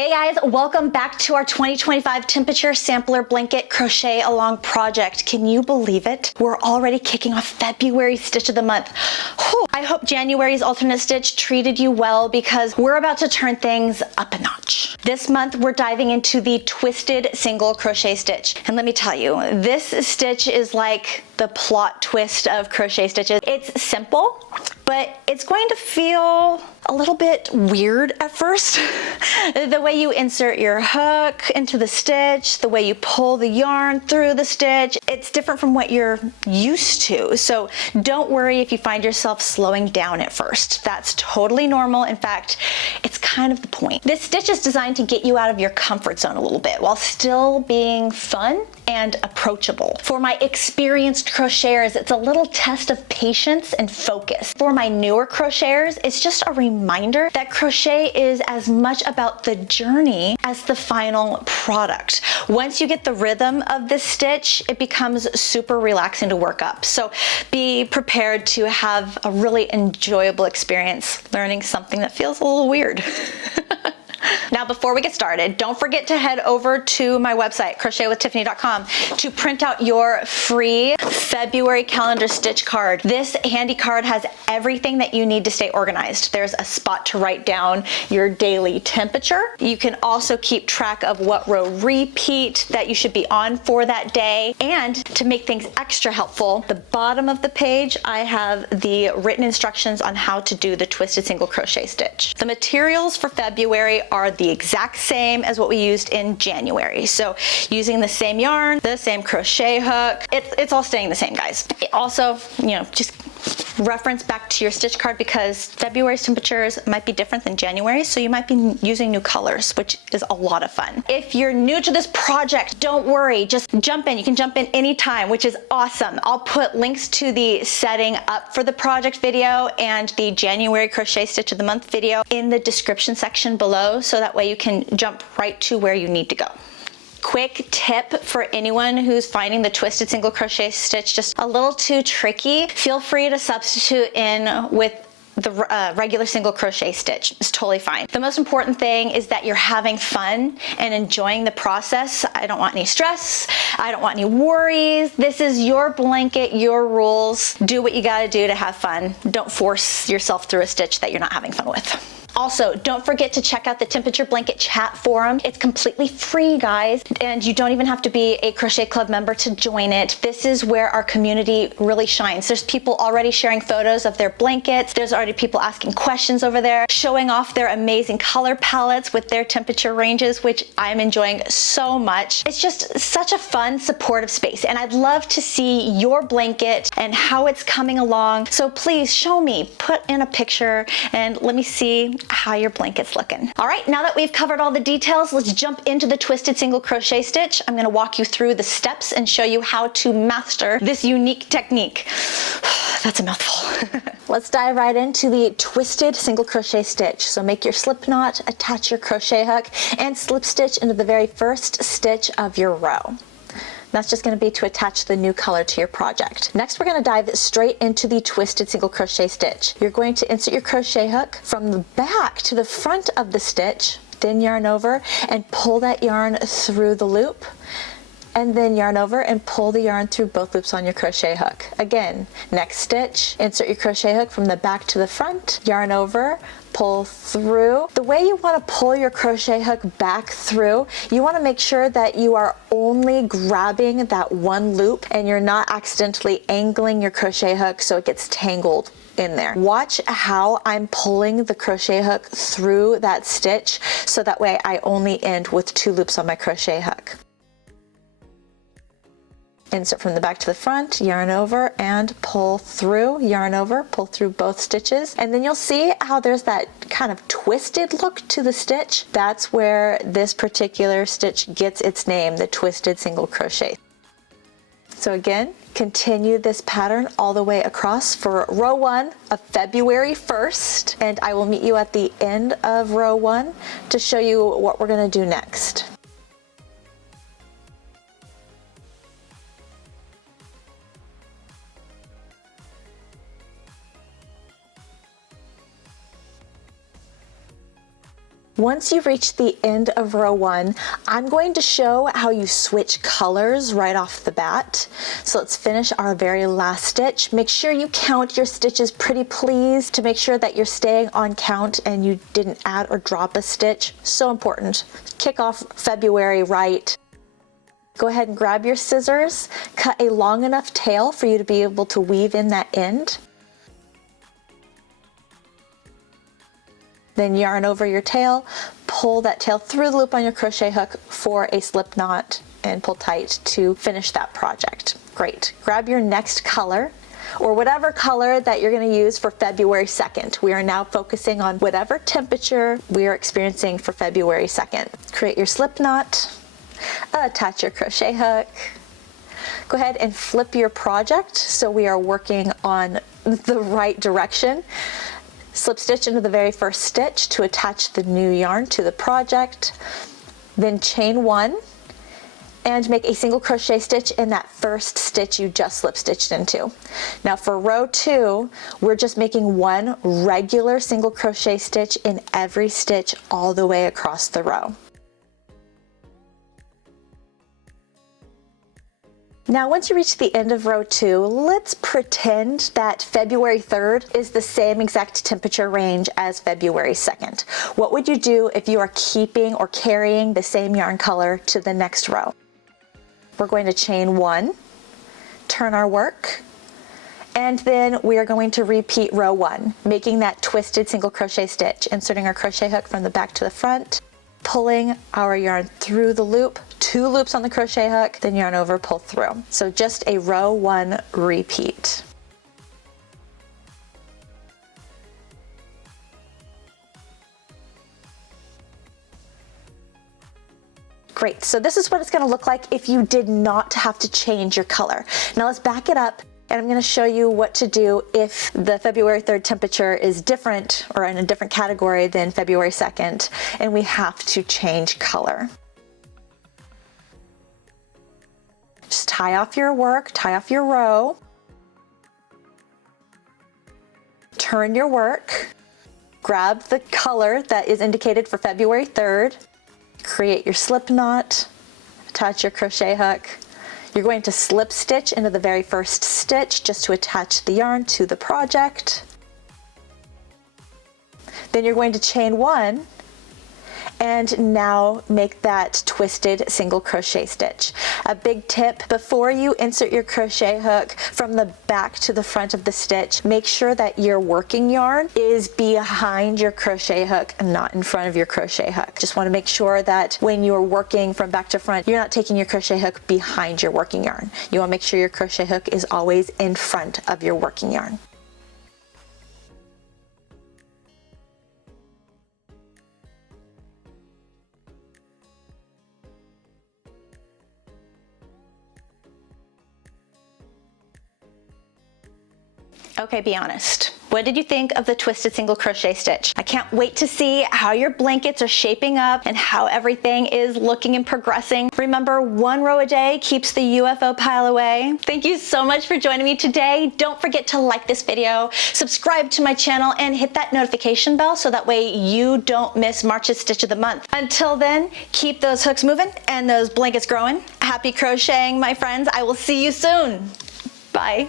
Hey guys, welcome back to our 2025 temperature sampler blanket crochet along project. Can you believe it? We're already kicking off February's stitch of the month. Whew. I hope January's alternate stitch treated you well because we're about to turn things up a notch. This month we're diving into the Twisted Single Crochet Stitch. And let me tell you, this stitch is like the plot twist of crochet stitches. It's simple, but it's going to feel a little bit weird at first. The way you insert your hook into the stitch, the way you pull the yarn through the stitch, it's different from what you're used to. So don't worry if you find yourself slowing down at first. That's totally normal. In fact, it's kind of the point. This stitch is designed to get you out of your comfort zone a little bit while still being fun and approachable. For my experienced crocheters, it's a little test of patience and focus. For my newer crocheters, it's just a reminder that crochet is as much about the journey as the final product. Once you get the rhythm of this stitch, it becomes super relaxing to work up. So be prepared to have a really enjoyable experience learning something that feels a little weird. Now, before we get started, don't forget to head over to my website, crochetwithtiffany.com, to print out your free February calendar stitch card. This handy card has everything that you need to stay organized. There's a spot to write down your daily temperature. You can also keep track of what row repeat that you should be on for that day. And to make things extra helpful, the bottom of the page, I have the written instructions on how to do the Twisted Single Crochet Stitch. The materials for February are the exact same as what we used in January. So using the same yarn, the same crochet hook, it's all staying the same, guys. It also, just reference back to your stitch card because February's temperatures might be different than January, so you might be using new colors, which is a lot of fun. If you're new to this project, don't worry, just jump in. You can jump in anytime, which is awesome. I'll put links to the setting up for the project video and the January crochet stitch of the month video in the description section below, so that way you can jump right to where you need to go. Quick tip for anyone who's finding the Twisted Single Crochet Stitch just a little too tricky, feel free to substitute in with the regular single crochet stitch. It's totally fine. The most important thing is that you're having fun and enjoying the process. I don't want any stress. I don't want any worries. This is your blanket, your rules. Do what you gotta do to have fun. Don't force yourself through a stitch that you're not having fun with. Also, don't forget to check out the Temperature Blanket chat forum. It's completely free, guys, and you don't even have to be a Crochet Club member to join it. This is where our community really shines. There's people already sharing photos of their blankets. There's already people asking questions over there, showing off their amazing color palettes with their temperature ranges, which I'm enjoying so much. It's just such a fun, supportive space, and I'd love to see your blanket and how it's coming along. So please show me, put in a picture, and let me see how your blanket's looking. All right, now that we've covered all the details, let's jump into the Twisted Single Crochet Stitch. I'm gonna walk you through the steps and show you how to master this unique technique. That's a mouthful. Let's dive right into the Twisted Single Crochet Stitch. So make your slip knot, attach your crochet hook, and slip stitch into the very first stitch of your row. That's just going to be to attach the new color to your project. Next, we're going to dive straight into the Twisted Single Crochet Stitch. You're going to insert your crochet hook from the back to the front of the stitch, then yarn over and pull that yarn through the loop, and then yarn over and pull the yarn through both loops on your crochet hook. Again, next stitch, insert your crochet hook from the back to the front, yarn over, pull through. The way you want to pull your crochet hook back through, you want to make sure that you are only grabbing that one loop and you're not accidentally angling your crochet hook so it gets tangled in there. Watch how I'm pulling the crochet hook through that stitch so that way I only end with 2 loops on my crochet hook. Insert from the back to the front, yarn over and pull through, yarn over, pull through both stitches. And then you'll see how there's that kind of twisted look to the stitch. That's where this particular stitch gets its name, the Twisted Single Crochet. So again, continue this pattern all the way across for row 1 of February 1st. And I will meet you at the end of row 1 to show you what we're gonna do next. Once you reach the end of row 1, I'm going to show how you switch colors right off the bat. So let's finish our very last stitch. Make sure you count your stitches pretty please to make sure that you're staying on count and you didn't add or drop a stitch. So important. Kick off February right. Go ahead and grab your scissors, cut a long enough tail for you to be able to weave in that end. Then yarn over your tail, pull that tail through the loop on your crochet hook for a slip knot and pull tight to finish that project. Great. Grab your next color or whatever color that you're going to use for February 2nd. We are now focusing on whatever temperature we are experiencing for February 2nd. Create your slip knot, attach your crochet hook. Go ahead and flip your project so we are working on the right direction. Slip stitch into the very first stitch to attach the new yarn to the project, then chain 1 and make a single crochet stitch in that first stitch you just slip stitched into. Now for row 2, we're just making one regular single crochet stitch in every stitch all the way across the row. Now once you reach the end of row 2, let's pretend that February 3rd is the same exact temperature range as February 2nd. What would you do if you are keeping or carrying the same yarn color to the next row? We're going to chain 1, turn our work, and then we are going to repeat row 1, making that twisted single crochet stitch, inserting our crochet hook from the back to the front, pulling our yarn through the loop, 2 loops on the crochet hook, then yarn over, pull through. So just a row 1 repeat. Great, so this is what it's going to look like if you did not have to change your color. Now let's back it up. And I'm going to show you what to do if the February 3rd temperature is different or in a different category than February 2nd and we have to change color. Just tie off your work, tie off your row, turn your work, grab the color that is indicated for February 3rd, create your slip knot, attach your crochet hook. You're going to slip stitch into the very first stitch just to attach the yarn to the project. Then you're going to chain 1 and now make that twisted single crochet stitch. A big tip, before you insert your crochet hook from the back to the front of the stitch, make sure that your working yarn is behind your crochet hook and not in front of your crochet hook. Just want to make sure that when you're working from back to front, you're not taking your crochet hook behind your working yarn. You want to make sure your crochet hook is always in front of your working yarn. Okay, be honest. What did you think of the twisted single crochet stitch? I can't wait to see how your blankets are shaping up and how everything is looking and progressing. Remember, 1 row a day keeps the UFO pile away. Thank you so much for joining me today. Don't forget to like this video, subscribe to my channel, and hit that notification bell so that way you don't miss March's Stitch of the Month. Until then, keep those hooks moving and those blankets growing. Happy crocheting, my friends. I will see you soon. Bye.